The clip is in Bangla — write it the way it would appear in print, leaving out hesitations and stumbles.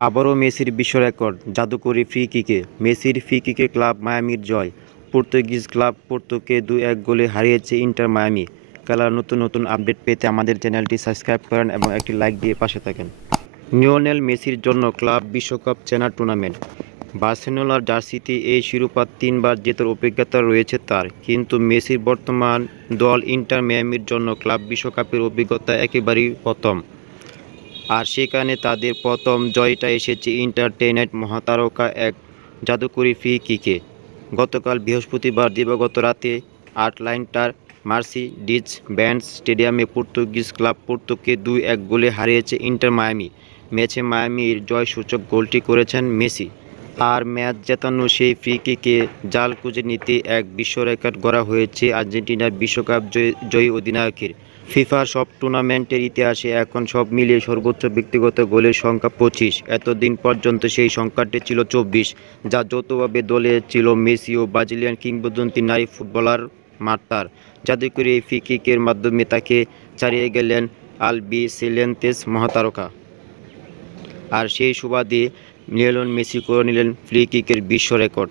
আবারও মেসির বিশ্ব রেকর্ড জাদুকরী ফ্রি কিকে। মেসির ফ্রি কিকে ক্লাব মায়ামির জয়। পর্তুগিজ ক্লাব পোর্তোকে ২-১ গোলে হারিয়েছে ইন্টার মায়ামি। খেলার নতুন নতুন আপডেট পেতে আমাদের চ্যানেলটি সাবস্ক্রাইব করেন এবং একটি লাইক দিয়ে পাশে থাকেন। লিওনেল মেসির জন্য ক্লাব বিশ্বকাপ চেনা টুর্নামেন্ট। বার্সেলোনার জার্সিতে এই শিরোপা ৩বার জেতার অভিজ্ঞতা রয়েছে তার, কিন্তু মেসির বর্তমান দল ইন্টার মায়ামির জন্য ক্লাব বিশ্বকাপের অভিজ্ঞতা একেবারেই প্রথম। আর সেখানে তাদের প্রথম জয়টা এসেছে ইন্টারটেইনের মহাতারকা এক জাদুকরী ফ্রি কিকে। গতকাল বৃহস্পতিবার দিবাগত রাতে আটলান্টার মার্সিডিজ বেঞ্জ স্টেডিয়ামে পর্তুগিজ ক্লাব পোর্তোকে ২-১ গোলে হারিয়েছে ইন্টার মায়ামি। ম্যাচে মায়ামির জয়সূচক গোলটি করেছেন মেসি। আর ম্যাচ জেতানো সেই ফ্রি কিকে জাল খুঁজে নিতে এক বিশ্ব রেকর্ড গড়া হয়েছে আর্জেন্টিনার বিশ্বকাপ জয়ী অধিনায়কের। ফিফার সব টুর্নামেন্টের ইতিহাসে এখন সব মিলিয়ে সর্বোচ্চ ব্যক্তিগত গোলের সংখ্যা ২৫। এতদিন পর্যন্ত সেই সংখ্যাটি ছিল ২৪, যা যৌথভাবে দলে ছিল মেসি ও ব্রাজিলিয়ান কিংবদন্তি নারী ফুটবলার মার্তার। জাদুকরী এই ফ্রি কিকের মাধ্যমে তাকে ছাড়িয়ে গেলেন আলবিসেলেন্তেস মহাতারকা। আর সেই সুবাদে লিওনেল মেসি করে নিলেন ফ্রি কিকের বিশ্ব রেকর্ড।